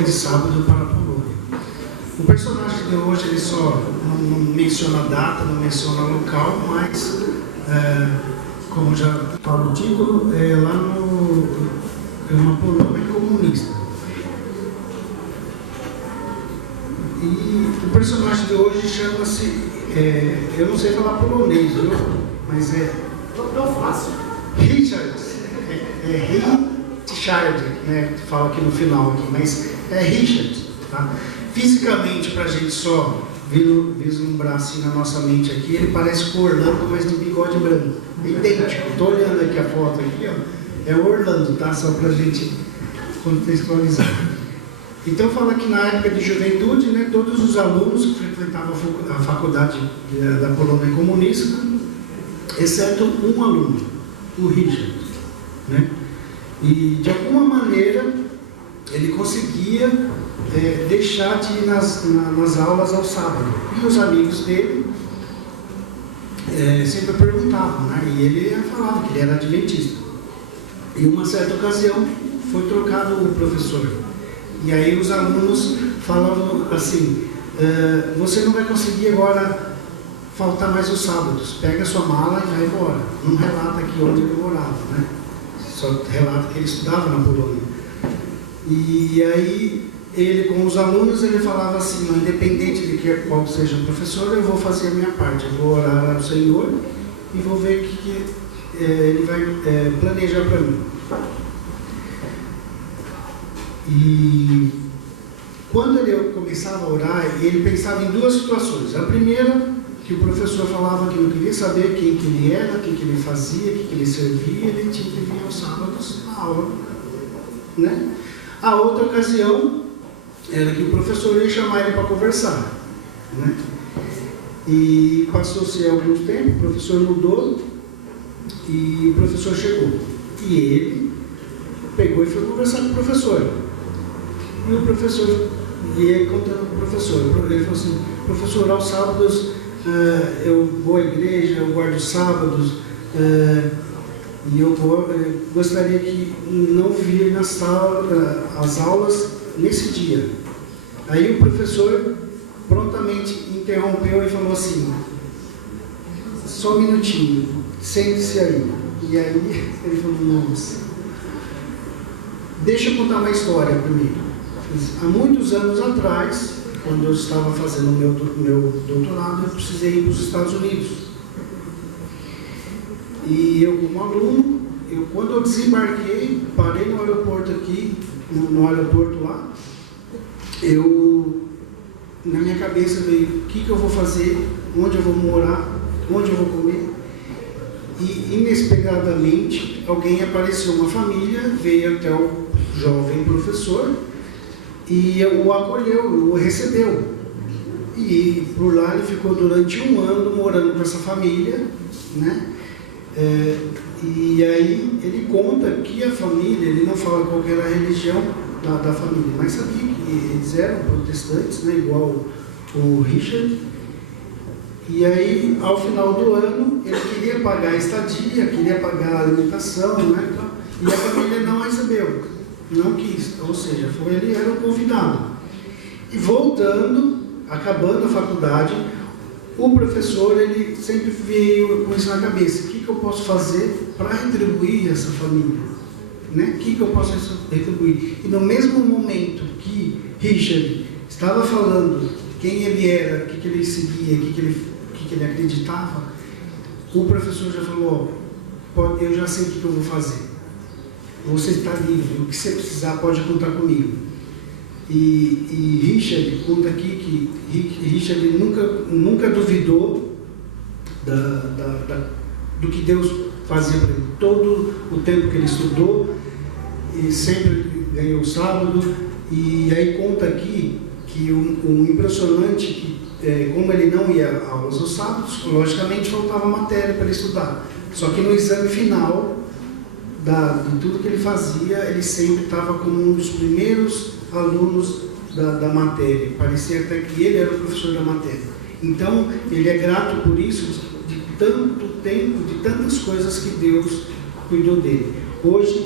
de sábado para a Polônia. O personagem de hoje ele só não menciona data, não menciona local, mas como já fala o título, é lá uma Polônia comunista. E o personagem de hoje chama-se, eu não sei falar polonês, viu? Mas é tão fácil. Richard, Richard, né? Fala aqui no final aqui, mas é Richard, tá? Fisicamente, para a gente só vislumbrar assim na nossa mente aqui, ele parece com o Orlando, mas de bigode branco, idêntico. Estou olhando aqui a foto aqui, ó, é o Orlando, tá? Só para a gente contextualizar. Então fala que na época de juventude, né, todos os alunos que frequentavam a faculdade da Polônia comunista, exceto um aluno, o Richard, né? E de alguma maneira ele conseguia deixar de ir nas aulas ao sábado. E os amigos dele sempre perguntavam, né? E ele falava que ele era adventista. E uma certa ocasião foi trocado o professor. E aí os alunos falavam assim, você não vai conseguir agora faltar mais os sábados, pega sua mala e vai embora. Não relata aqui onde ele morava, né? Só relata que ele estudava na Polônia. E aí ele com os alunos ele falava assim, independente de qual seja o professor, eu vou fazer a minha parte, eu vou orar ao Senhor e vou ver o que ele vai planejar para mim. E quando ele começava a orar, ele pensava em duas situações. A primeira, que o professor falava que não queria saber quem que ele era, o que ele fazia, o que ele servia, ele tinha que vir aos sábados na aula, né? A outra ocasião era que o professor ia chamar ele para conversar, né? E passou-se algum tempo, o professor mudou e o professor chegou. E ele pegou e foi conversar com o professor. E o professor, e ele contando com o professor, ele falou assim, professor, aos sábados eu vou à igreja, eu guardo os sábados, e eu gostaria que não vir na sala, as aulas nesse dia. Aí o professor prontamente interrompeu e falou assim, só um minutinho, sente-se aí. E aí ele falou, nossa, deixa eu contar uma história primeiro. Há muitos anos atrás, quando eu estava fazendo o meu doutorado, eu precisei ir para os Estados Unidos. E eu, como aluno, quando eu desembarquei, parei no aeroporto aqui, no aeroporto lá, na minha cabeça veio, o que eu vou fazer, onde eu vou morar, onde eu vou comer. E inesperadamente, alguém apareceu, uma família, veio até o jovem professor, e o acolheu, o recebeu. E por lá ele ficou durante um ano morando com essa família, né? E aí ele conta que a família, ele não fala qual era a religião da família, mas sabia que eles eram protestantes, né? Igual o Richard. E aí, ao final do ano, ele queria pagar a estadia, queria pagar a alimentação, né? E a família não recebeu. Não quis, ou seja, ele era o convidado. E voltando, acabando a faculdade, o professor ele sempre veio com isso na cabeça, o que eu posso fazer para retribuir essa família? Né? O que eu posso retribuir? E no mesmo momento que Richard estava falando quem ele era, o que ele seguia, o que ele acreditava, o professor já falou, eu já sei o que eu vou fazer. Você está livre, o que você precisar pode contar comigo. E Richard conta aqui que Richard nunca duvidou do que Deus fazia para ele. Todo o tempo que ele estudou, e sempre ganhou o sábado. E aí conta aqui que o impressionante que, como ele não ia aulas aos sábados, logicamente faltava matéria para ele estudar. Só que no exame final, de tudo que ele fazia, ele sempre estava como um dos primeiros alunos da matéria. Parecia até que ele era o professor da matéria. Então, ele é grato por isso, de tanto tempo, de tantas coisas que Deus cuidou dele. Hoje,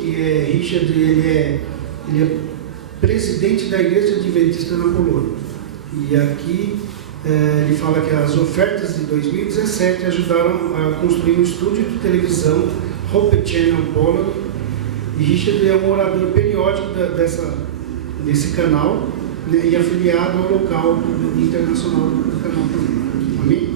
Richard, ele é presidente da Igreja Adventista na Polônia. E aqui ele fala que as ofertas de 2017 ajudaram a construir um estúdio de televisão, Hope Channel Poland, e Richard é um orador periódico desse canal, né, e afiliado ao local internacional do canal também. Amém?